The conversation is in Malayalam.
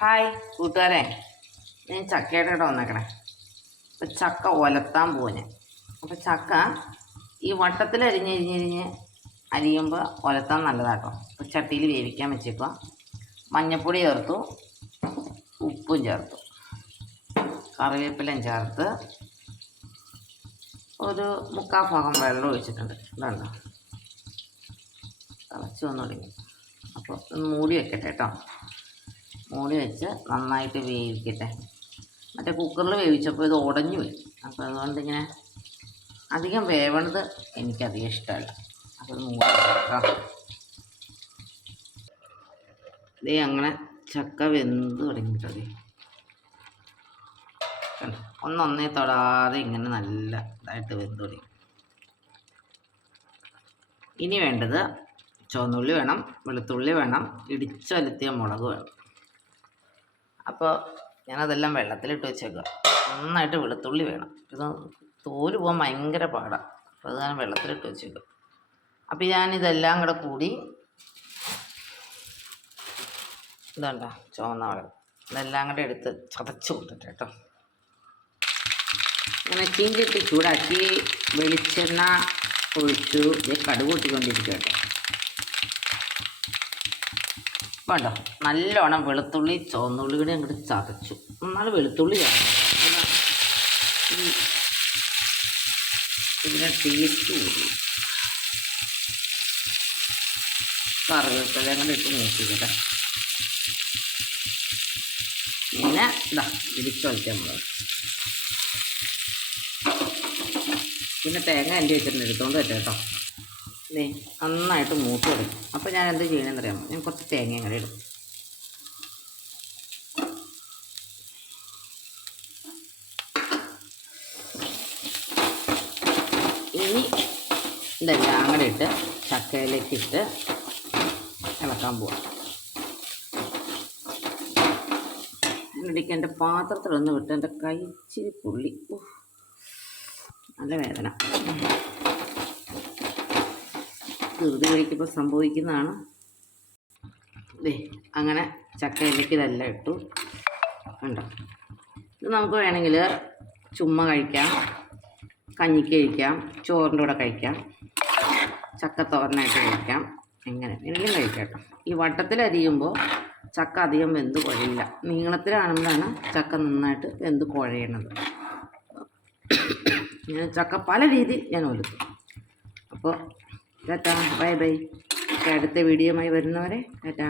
ഹായ് കൂട്ടുകാരെ, ഞാൻ ചക്കയുടെ ഇവിടെ വന്നേക്കണേ. അപ്പം ചക്ക ഒലത്താൻ പോവാൻ. അപ്പം ചക്ക ഈ വട്ടത്തിൽ അരിയുമ്പോൾ ഒലത്താൻ നല്ലതാട്ടോ. അപ്പം ചട്ടിയിൽ വേവിക്കാൻ വെച്ചേക്കുക. മഞ്ഞൾപ്പൊടി ചേർത്തു, ഉപ്പും ചേർത്തു, കറിവേപ്പിലയും ചേർത്ത് ഒരു 3/4 ഭാഗം വെള്ളം ഒഴിച്ചിട്ടുണ്ട്. ഇതുണ്ടോ, തിളച്ച് വന്നു തുടങ്ങി. അപ്പോൾ മൂടി വെക്കട്ടെ കേട്ടോ. മൂടി വെച്ച് നന്നായിട്ട് വേവിക്കട്ടെ. മറ്റേ കുക്കറിൽ വേവിച്ചപ്പോൾ ഇത് ഉടഞ്ഞു പോയി. അപ്പോൾ അതുകൊണ്ടിങ്ങനെ അധികം വേവണത് എനിക്കധികം ഇഷ്ടമല്ല. അപ്പോൾ മൂടി വെക്കാം. ഇതേ അങ്ങനെ ചക്ക വെന്ത് തുടങ്ങിയിട്ടത് ഒന്നൊന്നേ തൊടാതെ ഇങ്ങനെ നല്ല ഇതായിട്ട് വെന്ത് തുടങ്ങി. ഇനി വേണ്ടത് ചുവന്നുള്ളി വേണം, വെളുത്തുള്ളി വേണം, ഇടിച്ചൊലത്തിയ മുളക് വേണം. അപ്പോൾ ഞാനതെല്ലാം വെള്ളത്തിലിട്ട് വെച്ചേക്കുക. നന്നായിട്ട് വെളുത്തുള്ളി വേണം. ഇത് തോല് പോകാൻ ഭയങ്കര പാടാണ്. അപ്പോൾ അത് ഞാൻ വെള്ളത്തിലിട്ട് വെച്ചേക്കുക. അപ്പോൾ ഞാനിതെല്ലാം കൂടെ കൂടി ഇതുണ്ട ചുവന്ന മുളക് ഇതെല്ലാം കൂടെ എടുത്ത് ചതച്ച് കൊടുത്തിട്ട് കേട്ടോ. ഇങ്ങനെ ചീഞ്ചട്ടി ചൂടാക്കി വെളിച്ചെണ്ണ ഒഴിച്ചു കടുക് കൂട്ടിക്കൊണ്ടിരിക്കുക കേട്ടോ. വേണ്ടോ, നല്ലോണം വെളുത്തുള്ളി ചുവന്നുള്ളി കൂടി അങ്ങോട്ട് ചതച്ചു. എന്നാലും വെളുത്തുള്ളി ഇതിനെ ടേസ്റ്റ് കൂടി. കറിവേപ്പില അങ്ങോട്ട് ഇട്ട് നോക്കിക്കട്ടെ. പിന്നെ ഇതാ ഇടിച്ചൊലത്തിയ മുളക്, പിന്നെ തേങ്ങ എൻ്റെ വെച്ചിട്ടുണ്ട്, എടുത്തോണ്ട് വെച്ചാൽ കേട്ടോ. ഇതേ നന്നായിട്ട് മൂത്ത് കൊടുക്കും. അപ്പോൾ ഞാൻ എന്ത് ചെയ്യണമെന്ന് അറിയാമോ, ഞാൻ കുറച്ച് തേങ്ങയും കൂടെ ഇടും. ഇനി ഇതെല്ലാം കൂടെ ഇട്ട് ചക്കയിലേക്ക് ഇട്ട് ഇളക്കാൻ പോവാം. ഇടയ്ക്ക് എൻ്റെ പാത്രത്തിലൊന്ന് വിട്ട് എൻ്റെ കൈ ഇച്ചിരി പുള്ളി, നല്ല വേദന. ധൃതി കഴിക്കുമ്പോൾ സംഭവിക്കുന്നതാണ്. അങ്ങനെ ചക്കയിലേക്ക് ഇതെല്ലാം ഇട്ടു. ഉണ്ടോ, ഇത് നമുക്ക് വേണമെങ്കിൽ ചുമ്മാ കഴിക്കാം, കഞ്ഞിക്ക് കഴിക്കാം, ചോറിൻ്റെ കൂടെ കഴിക്കാം, ചക്കത്തോരനായിട്ട് കഴിക്കാം, എങ്ങനെ വേണമെങ്കിലും കഴിക്കാം കേട്ടോ. ഈ വട്ടത്തിലരിയുമ്പോൾ ചക്ക അധികം വെന്ത് കുഴയില്ല. നീളത്തിലാണെങ്കിലാണ് ചക്ക നന്നായിട്ട് വെന്ത് കുഴയണത്. ചക്ക പല രീതിയിൽ ഞാൻ ഒലുത്തും. അപ്പോൾ ടാറ്റാ, ബൈ ബൈ. അടുത്ത വീഡിയോയുമായി വരുന്നവരെ ടാറ്റാ.